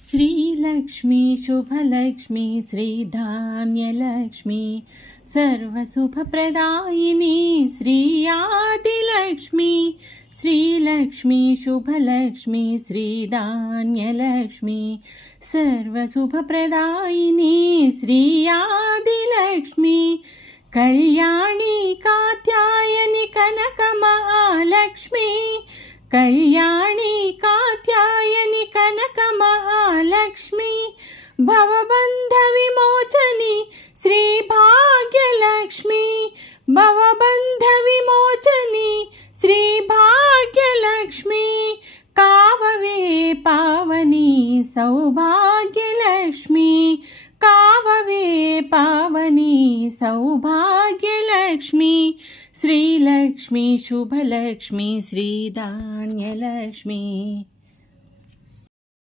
Sreelakshmi Shubhalakshmi श्रीधान्यलक्ष्मी सर्वशुभप्रदायिनी श्रीयादिलक्ष्मी Sreelakshmi Shubhalakshmi श्रीधान्यलक्ष्मी सर्वशुभप्रदायिनी श्रीयादिलक्ष्मी Kalyani Katyayani कनकमहालक्ष्मी Kalyani Katyayani कनकमहालक्ष्मी भवबन्धविमोचनी श्रीभाग्यलक्ष्मी भवबन्धविमोचनी श्रीभाग्यलक्ष्मी काववे Pauni सौभाग्यलक्ष्मी काववे Pauni सौभाग्यलक्ष्मी Sreelakshmi Shubhalakshmi श्रीधान्यलक्ष्मी।